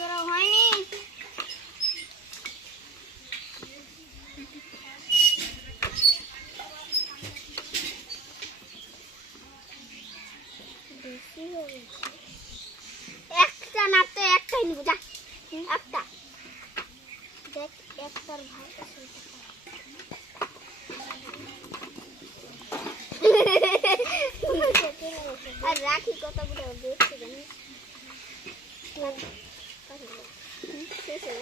ধরো হয়নি। একটা না তো একটাই নিব, যা একটা দেখ, একটার ভাগ আর রাখি কতগুলো দেখছি জানিস,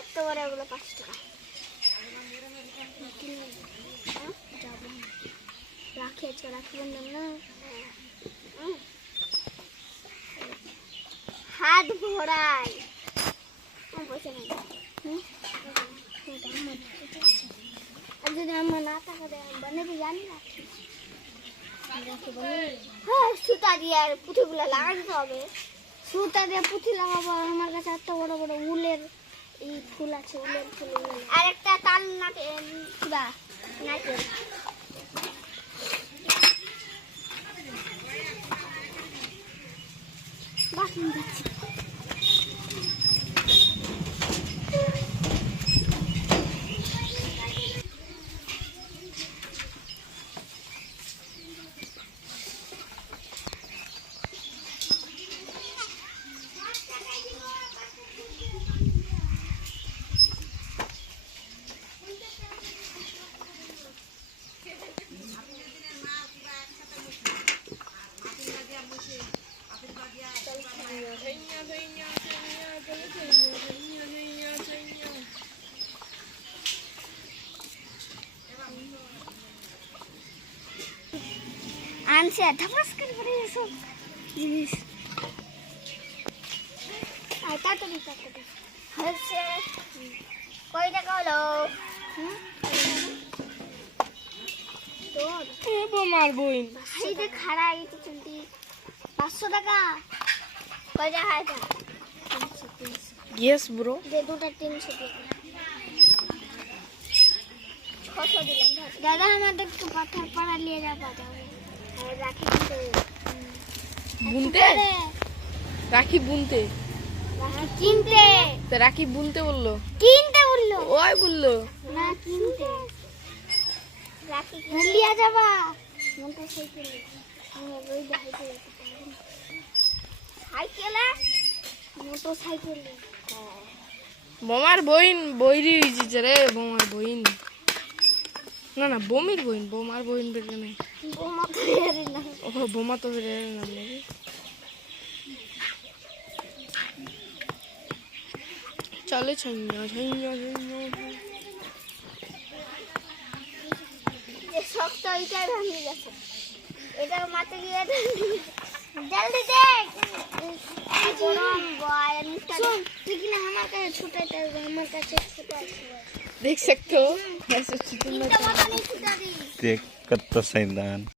এত বড় ওগুলো 5 টাকা। রাখি আছে, রাখি বন্ধন না, হাত ভরাই পয়সা নেই। আর যদি আমার না টাকা দেয় বানাতে জানি রাখি, হ্যাঁ সুতা দিয়ে আর পুঁথিগুলো লাগা দিতে হবে। সুতা দিয়ে পুঁথি লাগাবো। আর আমার কাছে একটা বড় বড় উলের এই ফুল আছে, উলের ফুল। আর একটা তাল নারকেল বাকি যাচ্ছি। আনছে ধাপাস করে পড়ে এসব জিনিস। আর তাড়াতাড়ি হচ্ছে কয় টাকা হলো? বোমার বইন সেইটা খাড়া তো চলতি 500 টাকা। কয় টাকা এটা? 300। Yes bro. যে দুটো 300 টাকা, 600 দিলাম। দাদা আমাদের একটু পাথর পাড়া নিয়ে যা বাজারে। আর রাখি বুনতে, রাখি বুনতে, রাখি কিনতে। তো রাখি বুনতে বললো, কিনতে বললো, ওই বললো না কিনতে। রাখি লিয়া যাবা মোটরসাইকেলে। আমি ওই দেখাইতে সাইকেলে, মোটরসাইকেলে। বোমার বইন বইরি হয়েছে রে। বোমার বইন না, না বমির বইন, বোমার বইন বেরো নাই। বোমা তো বেরে না। ও বোমা তো বেরো নাম নাকি। চলে ছাইয়া ছাইয়া যে শক্ত ওইটাই ভাঙে গেছে, এটা মাথা গিয়ে জলদি দেখ। গরম বয় শুন, তুই কিনা আমার কাছে ছুটাইতে আসবে, আমার কাছে ছুটাইতে देख सकते हो ऐसे তিনটা মাথা নিয়ে ছুটা দিই। देख कत्ता सैंदान